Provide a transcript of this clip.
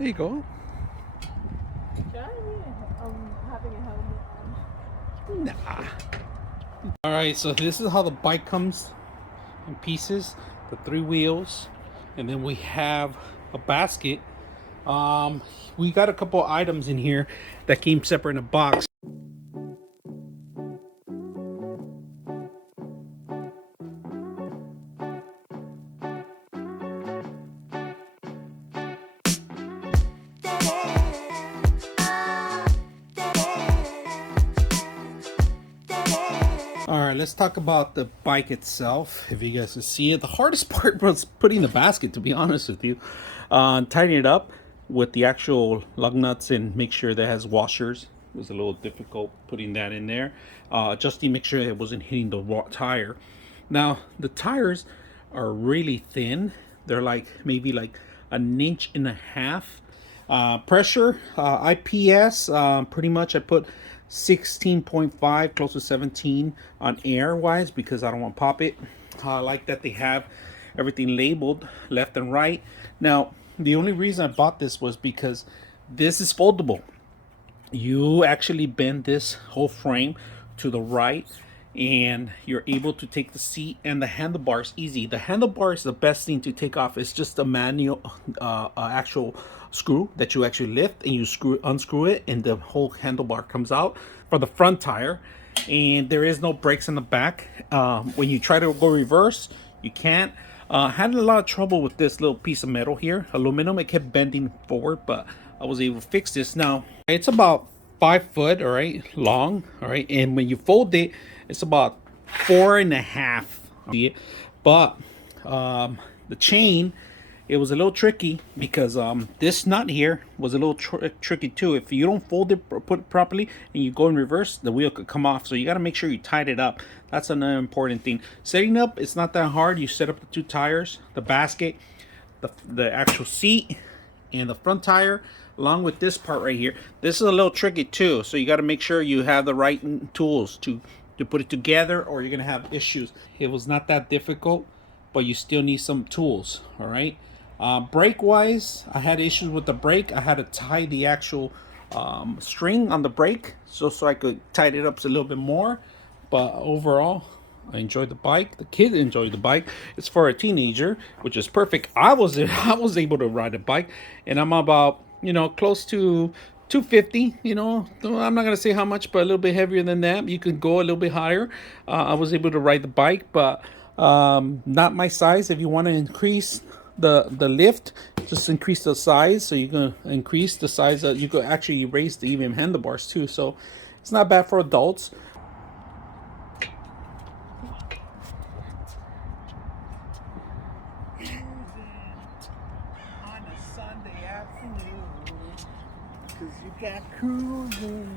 There you go. Having a helmet on. Nah. All right, so this is how the bike comes in pieces, the 3 wheels, and then we have a basket. We got a couple items in here that came separate in a box. All right, let's talk about the bike itself. If you guys can see it, the hardest part was putting the basket, to be honest with you. Tightening it up with the actual lug nuts and make sure that it has washers. It was a little difficult putting that in there. Just to make sure it wasn't hitting the raw tire. Now, the tires are really thin. They're like maybe like 1.5 inches. Pressure, IPS, pretty much I put 16.5, close to 17 on air wise because I don't want to pop it. I like that they have everything labeled left and right. Now, the only reason I bought this was because this is foldable. You actually bend this whole frame to the right and you're able to take the seat and the handlebars easy. The handlebar is the best thing to take off. It's just a manual actual screw that you actually lift and you unscrew it and the whole handlebar comes out for the front tire. And there is no brakes in the back. When you try to go reverse, you can't. Had a lot of trouble with this little piece of metal here, aluminum. It kept bending forward, but I was able to fix this. Now it's about 5 foot, all right, long, all right, and when you fold it, it's about 4.5. But the chain, it was a little tricky because this nut here was a little tricky too. If you don't fold it or put it properly and you go in reverse, the wheel could come off. So you got to make sure you tied it up. That's another important thing. Setting up, it's not that hard. You set up the 2 tires, the basket, the actual seat, and the front tire, along with this part right here. This is a little tricky too, so you got to make sure you have the right tools to put it together, or you're gonna have issues. It was not that difficult, but you still need some tools. All right. Brake wise, I had issues with the brake. I had to tie the actual string on the brake so I could tighten it up a little bit more. But overall, I enjoyed the bike. The kid enjoyed the bike. It's for a teenager, which is perfect. I was able to ride a bike, and I'm about close to 250. I'm not gonna say how much, but a little bit heavier than that. You can go a little bit higher. I was able to ride the bike, but not my size. If you want to increase the lift, just increase the size. So you can increase the size. You could actually raise the even handlebars too. So it's not bad for adults. On a Sunday afternoon, 'cause you got cruising.